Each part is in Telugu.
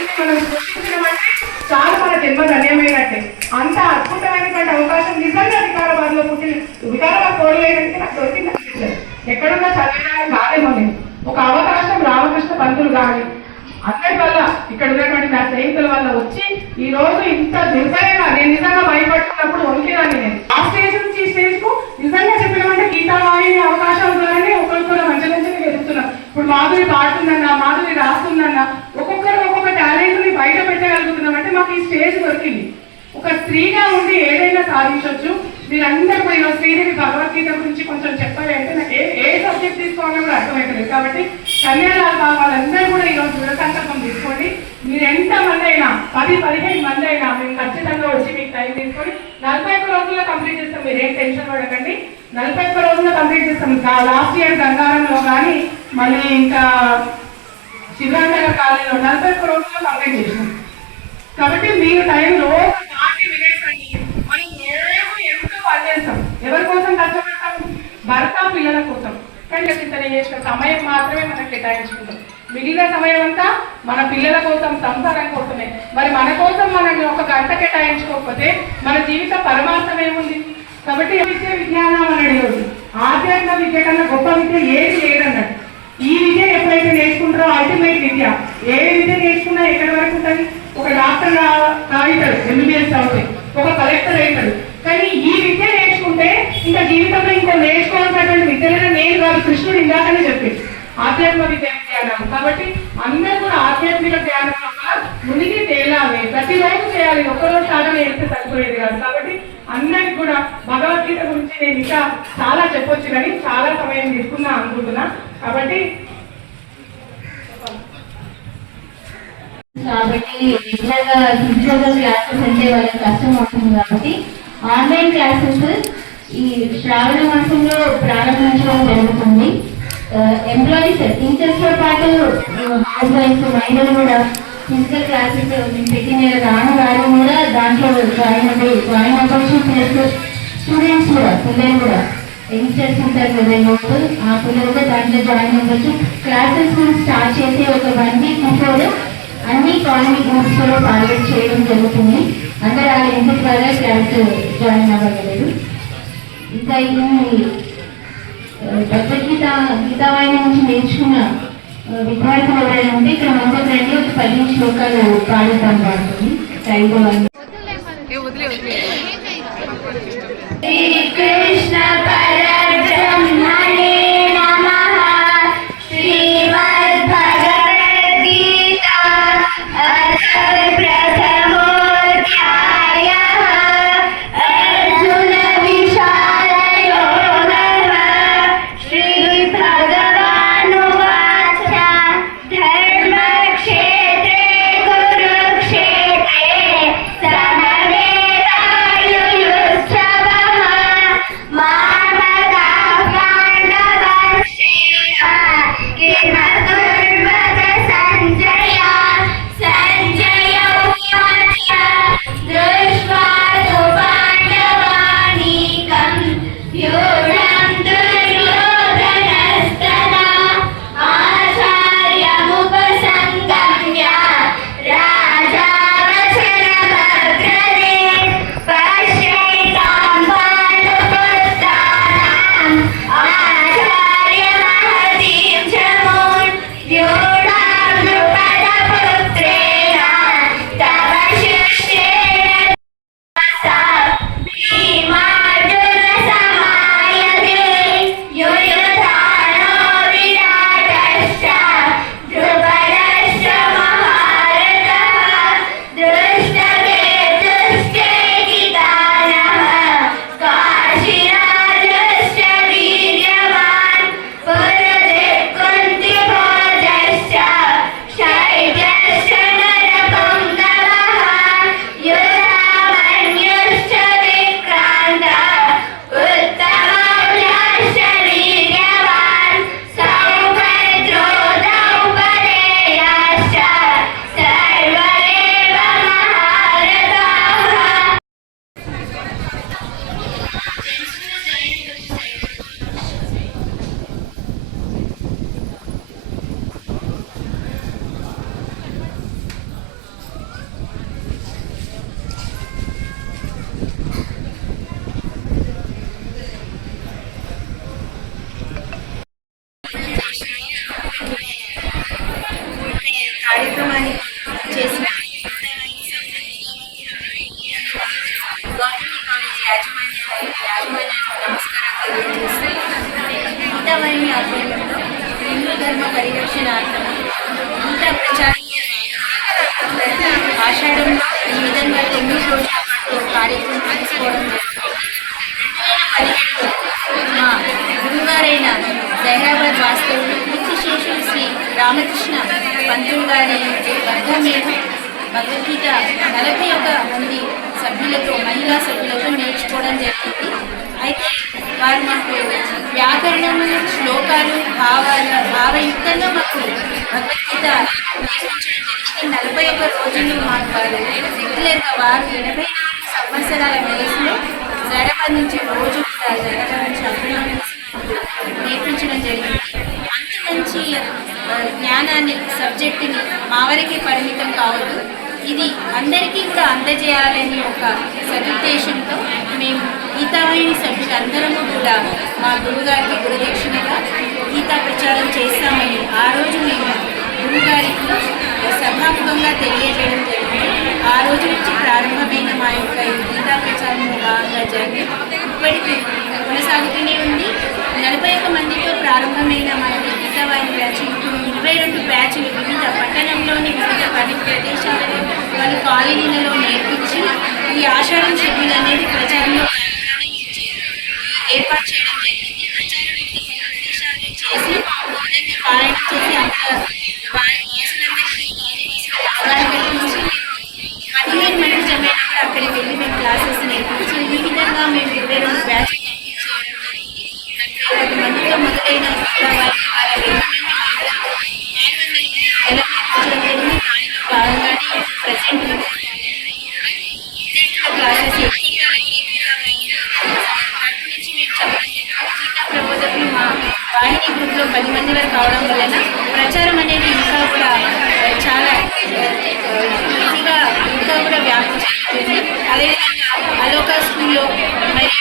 ఆయన్ని మనం సృష్టించడమంటే చాలా మన జన్మ ధన్యమైనట్టే అంత అద్భుతమైనటువంటి అవకాశం నిజంగా వికారాబాద్లో పుట్టిన వికారాబాద్ కోడలేదంటే నాకు దొరికింది అనిపించలేదు ఎక్కడున్నా చదివేదాన్ని బాధేమో నేను ఒక అవకాశం రామకృష్ణ పంతులు కానీ అందరి వల్ల ఇక్కడ ఉన్నటువంటి నా స్నేహితుల వల్ల వచ్చి ఈ రోజు ఇంత నిర్భయంగా నేను నిజంగా భయపడుతున్నప్పుడు వణికేదాన్ని నేను. ఆ స్టేజ్ నుంచి ఈ స్టేజ్కు నిజంగా చెప్పినామంటే గీతావాహిని అవకాశాల ద్వారానే ఒకరికొకరు మంచి మంచిగా ఎదుగుతున్నాం ఇప్పుడు మాధురి పాడుతుందన్నా మాధురి రాస్తుందన్నా ఒక్కొక్కరు బయట పెట్టగలుగుతున్నాం అంటే మాకు ఈ స్టేజ్ దొరికింది. ఒక స్త్రీగా ఉండి ఏదైనా సాధించవచ్చు మీరందరూ కూడా ఈరోజు శ్రీదేవి భగవద్గీత గురించి కొంచెం చెప్పాలి అంటే నాకు ఏ ఏ సబ్జెక్ట్ తీసుకోవాలో కూడా అర్థమవుతుంది కాబట్టి కళ్యాణాలు వాళ్ళందరూ కూడా ఈరోజు దృఢ సంకల్పం తీసుకోండి. మీరు ఎంత మంది అయినా పది పదిహేను మంది అయినా మేము ఖచ్చితంగా వచ్చి మీకు టైం తీసుకొని నలభై ఒక్క రోజుల్లో కంప్లీట్ చేస్తాం. మీరు ఏం టెన్షన్ పడకండి. నలభై ఒక్క రోజుల్లో కంప్లీట్ చేస్తాం. లాస్ట్ ఇయర్ గంగారంలో కానీ మళ్ళీ ఇంకా శివరాంగర్ కాలేజీలో నలభై ఒక్క రోజుల్లో కంప్లీట్ చేసినాం కాబట్టి మీరు టైంలో ఫార్టీ మినిట్స్ అండి మనం ఏమో ఎంతో పనిచేస్తాం ఎవరి కోసం కష్టపడతాం? భర్త పిల్లల కోసం. కానీ చింతన చేసిన సమయం మాత్రమే మనం కేటాయించుకుంటాం. మిగిలిన సమయం అంతా మన పిల్లల కోసం సంసారం కోసమే. మరి మన కోసం మనం ఒక గంట కేటాయించుకోకపోతే మన జీవిత పరమార్థం ఏముంది? కాబట్టి విద్య విజ్ఞానం అని ఈరోజు ఆధ్యాత్మిక విద్య కన్నా గొప్ప విద్య ఏది లేదన్నాడు ఈ విద్య అయితే నేర్చుకుంటారో అల్టిమేట్ విద్య ఏ విద్య నేర్చుకున్నా ఎక్కడి వరకు ఉంటుంది? ఒక డాక్టర్ అవుతాడు ఎంబీబీఎస్ అవుతాయి ఒక కలెక్టర్ అవుతాడు. కానీ ఈ విద్య నేర్చుకుంటే ఇంకా జీవితంలో ఇంకో నేర్చుకోవాల్సినటువంటి విద్యలను నేను కాదు. కృష్ణుడు ఇందాకనే చెప్పింది ఆధ్యాత్మిక విద్య ధ్యానం కాబట్టి అందరూ కూడా ఆధ్యాత్మిక ధ్యానం మునిగి తేలాలి. ప్రతిరోజు చేయాలి. ఒక్కరోజు సాధన నేర్పితే సరిపోయేది కాదు. కాబట్టి అందరికి కూడా భగవద్గీత గురించి నేను ఇంకా చాలా చెప్పొచ్చు కానీ చాలా సమయం తీసుకున్నా అనుకుంటున్నా. కాబట్టి కాబట్టి రెగ్యులర్గా ఫిజికల్ క్లాసెస్ అంటే వాళ్ళకి కష్టం అవుతుంది కాబట్టి ఆన్లైన్ క్లాసెస్ ఈ శ్రావణ మాసంలో ప్రారంభించడం జరుగుతుంది. ఎంప్లాయీస్ టీచర్స్తో పాటు హౌస్ వైఫ్ మహిళలు కూడా ఫిజికల్ క్లాసెస్ పెట్టిన రాను వారు కూడా దాంట్లో జాయిన్ అయ్యి జాయిన్ అవ్వచ్చు. ప్లస్ స్టూడెంట్స్ కూడా పిల్లలు కూడా యంగ్స్టర్స్ ఉంటారు కదా ఆ పిల్లలు కూడా దాంట్లో జాయిన్ అవ్వచ్చు. క్లాసెస్ స్టార్ట్ చేసి ఒక వన్ వీక్ బిఫోర్ అన్ని కాలనీ గ్రూప్స్లో పార్టిసిపేట్ చేయడం జరుగుతుంది. అందరూ వాళ్ళ ఇంటి ద్వారా క్లాస్ జాయిన్ అవ్వగలరు. ఇంకా ఈ భగవద్గీత గీతావాయన నుంచి నేర్చుకున్న విద్యార్థులు ఎవరైనా ఉంటే ఇక్కడ మనతో రండి ఒక పది శ్లోకాలు పాడుతాం పాడుతుంది టైం శ్రీకృష్ణ పరబ్రహ్మణే ప్రచారార్థం గీతా ప్రచారం ప్రతి ఆషాఢంలో ఈ విధంగా తొమ్మిది రోజుల పాటు కార్యక్రమం తీసుకోవడం జరుగుతుంది రెండు వేల పదిహేడులో మా గురుగారైన జహరాబాద్ వాస్తవులు కీర్తిశేషులు శ్రీ రామకృష్ణ పంతులు గారి వర్గమేళ భగవద్గీత నలభై ఒక మంది సభ్యులతో మహిళా సభ్యులతో నేర్చుకోవడం జరిగింది. అయితే వారు మాకు వ్యాకరణము శ్లోకాలు భావాల భావయుక్తంగా మాకు భగవద్గీత నేర్పించడం జరిగింది. నలభై ఒక రోజులు మాకు వారు రెగ్యులర్గా వారు ఎనభై నాలుగు సంవత్సరాల వయసులో జడప నుంచి రోజు కూడా జడప నుంచి అభిమానం నేర్పించడం జరిగింది. అంత మంచి జ్ఞానాన్ని సబ్జెక్టుని మా వరకే పరిమితం కావద్దు. ఇది అందరికీ కూడా అందజేయాలని ఒక సదుద్దేశంతో మేము గీతావాహిని సభ్యులందరము కూడా మా గురుగారికి గురుదక్షిణగా గీతా ప్రచారం చేస్తామని ఆ రోజు మేము గురుగారికి సభాముఖంగా తెలియజేయడం జరిగింది. ఆ రోజు నుంచి ప్రారంభమైన మా యొక్క ఈ గీతా ప్రచారంలో భాగంగా జరిగి ఇప్పటికీ కొనసాగుతూనే ఉంది. నలభై ఒక మందితో ప్రారంభమైన మా యొక్క గీతావాహిని బ్యాచ్ ఇరవై రెండు బ్యాచ్లు వివిధ పట్టణంలోని వివిధ పని ప్రదేశాలలో వారి కాలనీలలో నేర్పించి ఈ ఆషాఢం షెడ్యూల్ అనేది ప్రచారంలో ఏర్పాటు చేయడం జరిగింది. ప్రచారం వివిధ ప్రదేశాల్లో చేసి విధంగా పారాయణం చేసి అక్కడ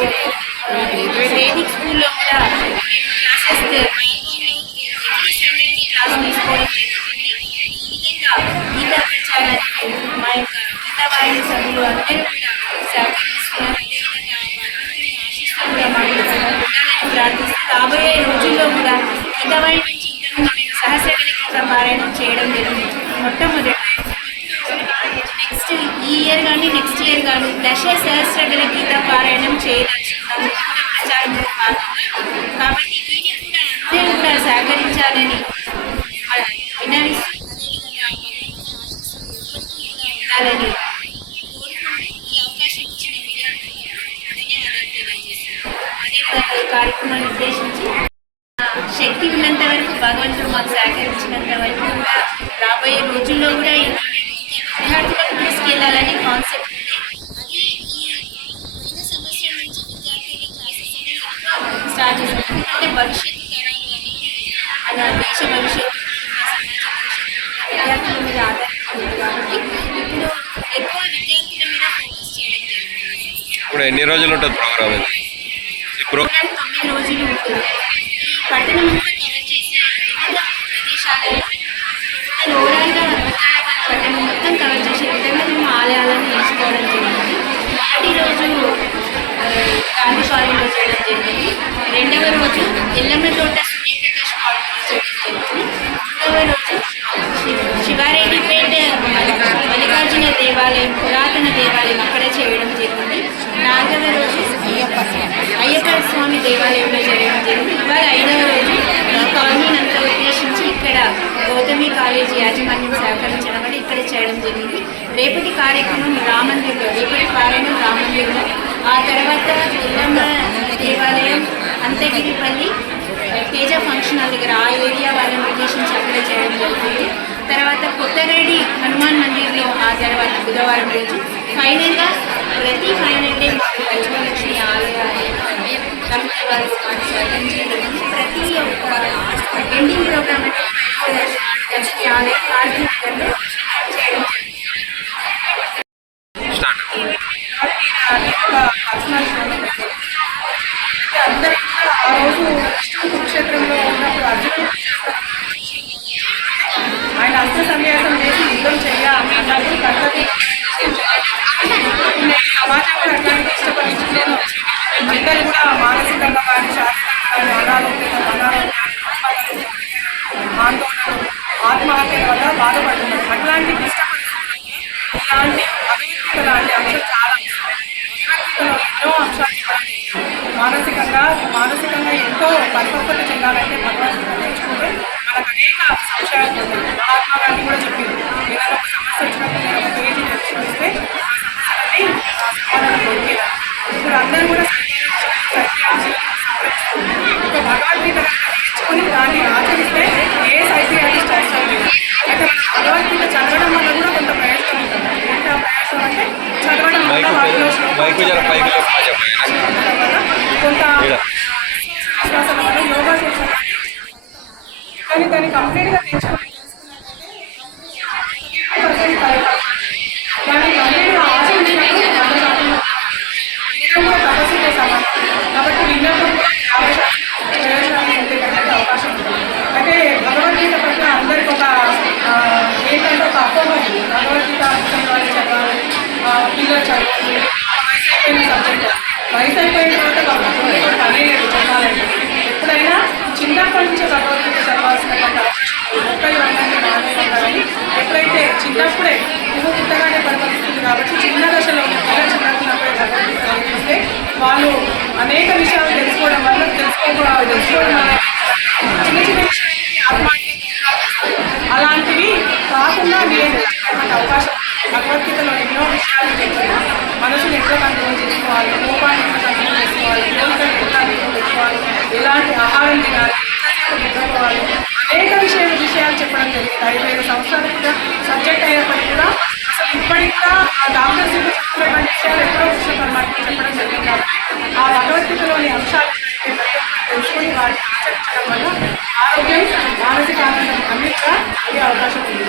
Yeah. సహకరించాలని భవిష్యత్తు విద్యార్థుల మీద ఆధారపడి కాబట్టి ఇప్పుడు ఎక్కువ విద్యార్థుల మీద ఫోకస్ చేయడం జరుగుతుంది ఇప్పుడు ఎన్ని రోజులు ఉంటుంది ప్రోగ్రామ్ ఇది? ఈ ప్రోగ్రామ్ తొమ్మిది రోజులు ఉంటుంది ఈ పట్టణం అంతా కవర్ చేసి వివిధ ప్రదేశాలలో టోటల్ ఓవరాల్గా వికారాబాద్ పట్టణం మొత్తం కవర్ చేసే విధంగా మేము ఆలయాలను ఎంచుకోవడం జరిగింది మొదటి రోజు ఆ, గాంధీ కాలనీలో చేయడం జరిగింది రెండవ రోజు ఎల్లమ్మ తోట శివారెడ్డిపేట మల్లికార్జున దేవాలయం పురాతన దేవాలయం అక్కడే చేయడం జరిగింది. నాలుగవ రోజు అయ్యప్ప స్వామి దేవాలయంలో చేయడం జరిగింది. ఇవాళ ఐదవ రోజు ఈ కాలనీని అంతా ఉద్దేశించి ఇక్కడ గౌతమి కాలేజీ యాజమాన్యం సహకరించడం వల్ల ఇక్కడ చేయడం జరిగింది. రేపటి కార్యక్రమం రామందిర్లో రేపటి కార్యక్రమం రామందిర్లో. ఆ తర్వాత ఎల్లమ్మ దేవాలయం అంతగిరిపల్లి తేజ ఫంక్షన్ హాల్ దగ్గర ఆ ఏరియా వాళ్ళని ఉద్దేశించి అక్కడ చేయడం జరుగుతుంది తర్వాత కొత్తగడి హనుమాన్ మందిర్లో ఆ తర్వాత బుధవారం రోజు ఫైనల్గా ప్రతి ఫైనల్ డే మాకు లక్ష్మీ ఆలయాలు కమిటీ వాళ్ళు మాకు సహకరించడం ప్రతి ఒక్క ఎండింగ్ ప్రోగ్రామ్ అంటే లక్ష్మీ ఆలయం చేయడం అందరూ ఆ రోజు విష్ణు కురుక్షేత్రంలో ఉన్నప్పుడు ఆయన అస్త్ర సన్యాసం చేసి యుద్ధం చేయాలి అన్నప్పుడు కర్తవ్యం నేటి సమాజం కూడా అట్లాంటి ఇష్టపరిస్థితుల్లో అందరూ కూడా మానసికంగా కానీ శారీరకంగా కానీ అనారోగ్యంగా అనారోగ్యం ఆందోళన ఆత్మహత్యల వల్ల బాధపడుతున్నారు అట్లాంటి క్లిష్ట ఇలాంటి అభివృద్ధి లాంటి అంశాలు చాలా అవసరం. ఎన్నో అంశాలు మానసికంగా మానసికంగా ఎంతో పరిపక్వత చెందాలంటే భగవంతుడు నేర్చుకుంటే మనకు అనేక సంశయాలు పోతాయి మహాత్మా గాంధీ కూడా చెప్పింది ఏదైనా ఒక సమస్య వచ్చినప్పుడు నేను ఒక పేజీ నేర్చుకొస్తే ఆ సమస్యలన్నీ ఆ సమాధానం దొరికేలా ఇప్పుడు అందరూ కూడా సైకియాలజీ ఒక భగవద్గీత కనుక నేర్చుకుని దాన్ని ఆచరిస్తే ఏ సైకియాలజిస్ట్ అవసరం లేదు అయితే మనం భగవద్గీత చదవడం వల్ల కూడా కొంత ప్రయోజనం ఉంటుంది ఏంటి ఆ ప్రయోజనం అంటే చదవడం వల్ల మైకు వాటిలో పైకి- మైకు జర పైకి లేపమని చెప్పండి. ఉండడం వల్ల కొంత ఈడ. విశ్వాసాల వల్ల యోగా చేసిన కానీ దాన్ని కంప్లీట్గా తెచ్చుకొని దాన్ని కంప్లీట్గా ఆచరించినప్పుడు వంద తపస్సుతో సమానం కాబట్టి విన్నప్పుడు కూడా యాభై పొందేటటువంటి అవకాశం ఉంది అయితే భగవద్గీత పట్ల అందరికి ఒక ఏంటంటే ఒక అపోహ ఉంది భగవద్గీత చదవాలి చదవాలి పిల్లలు చదవాలి వయసు అయిపోయిన సబ్జెక్ట్ వయసు అయిపోయిన తర్వాత భగవద్గీత కూడా పనే లేదు ఎప్పుడైనా చిన్నప్పటి నుంచి ఎప్పుడైతే చిన్నప్పుడే పువ్వు పుట్టగానే పరిపాలిస్తుంది కాబట్టి చిన్న దశలో పిల్లలు చిన్నప్పుడే భగవద్గీత వాళ్ళు అనేక విషయాలు తెలుసుకోవడం వల్ల తెలుసుకోవడం తెలుసుకోవడం వల్ల చిన్న చిన్న విషయాలకి ఆత్మహత్య అలాంటివి కాకుండా నియంత్రించేటువంటి అవకాశం భగవద్గీతలో ఎన్నో విషయాలు చెప్తున్నా మనసుని ఎట్లా కంట్రోల్ చేసుకోవాలి కోపాన్ని కంట్రోల్ చేసుకోవాలి కోరికలు ఎట్లా కంట్రోల్ ఎలాంటి ఆహారం తినాలి ఎంతసేపు నిద్రపోవాలి అనేక విషయ విషయాలు చెప్పడం జరిగింది. ఐదు ఐదు సంవత్సరాలు కూడా సబ్జెక్ట్ అయినప్పటికీ కూడా అసలు ఇప్పటికి కూడా ఆ డాక్టర్స్ ఇప్పుడు చెప్తున్నటువంటి విషయాలు ఎప్పుడో కృష్ణ పరమాత్మ చెప్పడం జరిగింది. కాబట్టి ఆ భగవద్గీతలోని అంశాలు తెలుసుకుని ప్రతి ఆచరించడం వల్ల ఆరోగ్యం మానసిక ఆనందం అన్నిటిగా అయ్యే అవకాశం ఉంది.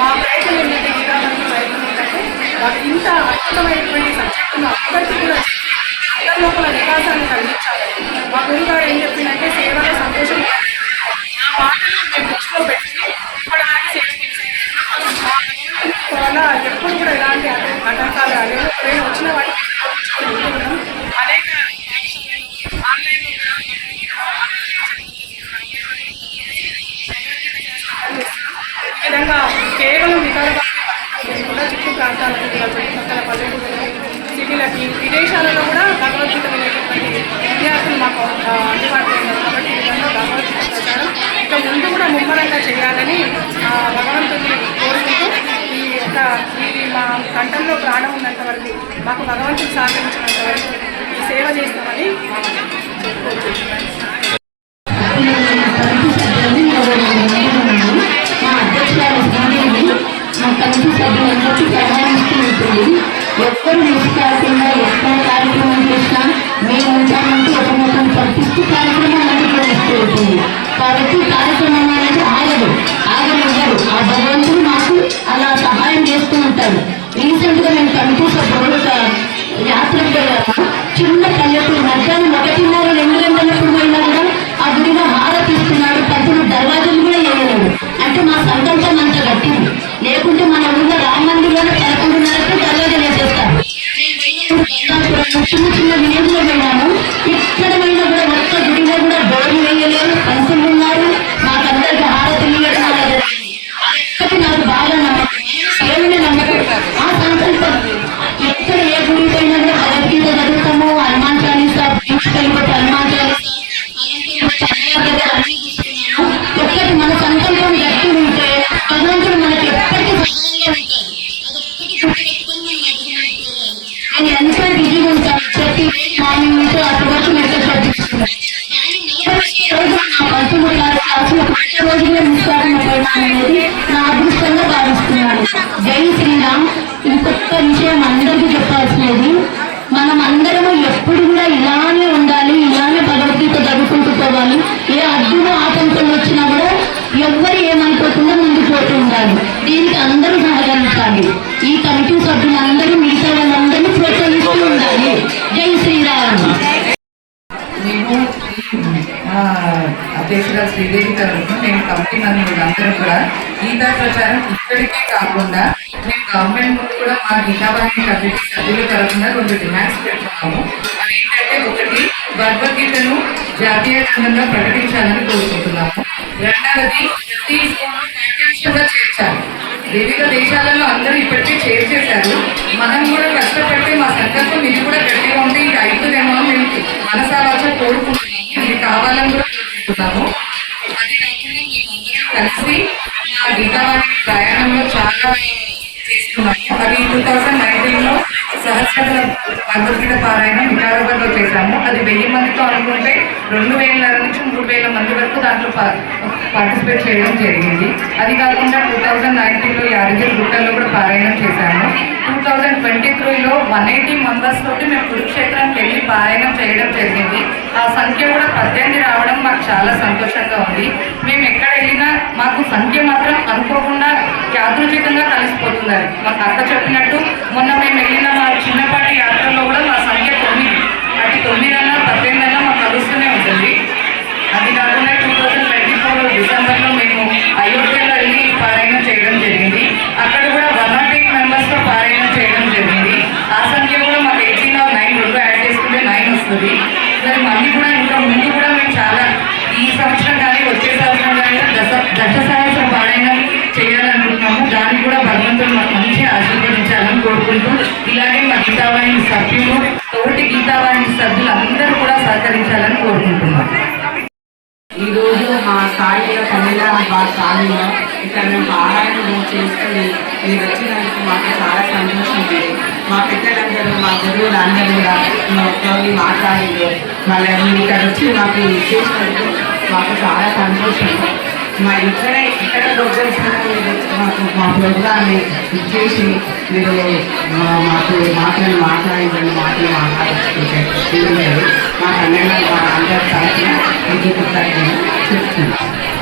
మా ప్రయత్నం ఏంటంటే గీతాలకు ప్రయత్నం ఏంటంటే వాళ్ళు ఇంత అద్భుతమైనటువంటి సబ్జెక్టును అందరికీ కూడా చెప్పి అందరి లోపల వికాసాన్ని కలిగించాలి. మా గురుగారు ఏం చెప్పిందంటే సేవలో సంతోషం మాటను మేము దృష్టిలో పెట్టుకుని ఇప్పటివరకు సేవ వల్ల ఎప్పుడు కూడా ఇలాంటి ఆటంకాలు రాలేవు ఎప్పుడైనా వచ్చిన వాటిని వినియోగించుకొని అనేక ఆన్లైన్లో ఈ విధంగా కేవలం వికారాబాద్ కూడా చుట్టూ ప్రాంతాలకు పక్కన పల్లెటూరు సిటీలకి విదేశాలలో కూడా భగవద్గీత వినేటటువంటి విద్యార్థులు మాకు అందుబాటులో ఉన్నారు కాబట్టి ఈ విధంగా భగవద్గీత ప్రచారం ఇక ముందు కూడా ముమ్మరంగా చేయాలని ఆ, భగవంతుని కోరుకుంటూ ఈ యొక్క ఇది మా కంఠంలో ప్రాణం ఉన్నంత వరకు మాకు భగవంతుడు సహకరించినంత వరకు ఈ సేవ చేస్తామని చెప్పుకోవచ్చు గంగాపురం చిన్న చిన్న విలేజ్ Bye. శ్రీదేవి తరఫున నేను కమిటీ అందరూ కూడా. గీతా ప్రచారం ఇక్కడికే కాకుండా మేము గవర్నమెంట్ ముందు కూడా మా గీతావాహిని కమిటీ సభ్యుల తరఫున రెండు డిమాండ్స్ పెట్టుకున్నాము అవి ఏంటంటే ఒకటి భగవద్గీతను జాతీయ గ్రంథంగా ప్రకటించాలని కోరుకుంటున్నాము. రెండవది ప్రతి స్కూల్లో సంతోషంగా చేర్చాలి. వివిధ దేశాలలో అందరూ ఇప్పటికే చేర్చేశారు. మనం కూడా కష్టపడితే మా సంకల్పం ఇది కూడా గట్టిగా ఉంటే ఇది అవుతుందేమో అని మేము మనసావాచ కోరుకుంటున్నాము. ఇది కావాలని కూడా కోరుకుంటున్నాము. అది కాకుండా మేమందరం కలిసి మా గీతావాణి ప్రయాణంలో చాలా చేస్తున్నాము. అది టూ థౌసండ్ నైన్టీన్లో భగవద్గీత పారాయణం వికారాబాద్లో చేశాము. అది వెయ్యి మందితో అనుకుంటే రెండు వేల నుంచి మూడు వేల మంది వరకు దాంట్లో పార్టిసిపేట్ చేయడం జరిగింది. అది కాకుండా టూ థౌజండ్ నైన్టీన్లో యాదగిరి గుట్టల్లో కూడా పారాయణం చేశాము. టూ థౌజండ్ ట్వంటీ త్రీలో వన్ ఎయిటీ మెంబర్స్ తోటి మేము కురుక్షేత్రానికి వెళ్ళి పారాయణం చేయడం జరిగింది. ఆ సంఖ్య కూడా పద్దెనిమిది రావడం మాకు చాలా సంతోషంగా ఉంది. మేము ఎక్కడ వెళ్ళినా మాకు సంఖ్య మాత్రం అనుకోకుండా యాదృచితంగా కలిసిపోతున్నారు మాకు అక్క చెప్పినట్టు మొన్న మేము వెళ్ళిన మా చిన్నపాటి యాత్రలో సభ్యులు తోటి గీతావాణి సభ్యులు అందరూ కూడా సహకరించాలని కోరుకుంటున్నాం. ఈరోజు మా స్థాయిలో తమిళ మా స్థాయిలో ఇక్కడ మేము పారాయణం చేసుకుని మీరు వచ్చినందుకు మాకు చాలా సంతోషం ఉంది. మా పెద్దలందరూ మా గురువులు అందరూ కూడా మాతో మాట్లాడారు మళ్ళీ ఇక్కడ వచ్చి మాకు చేసినందుకు మాకు చాలా సంతోషం. మా ఇక్కడే మాకు మా ప్రోగ్రామ్ని ఇచ్చేసి మీరు మాకు మాటలు మాట్లాడిందని మాటలు మాట్లాడుతుంటే మా కన్నడ మా అందరి తరఫున మీకు చెప్తున్నాను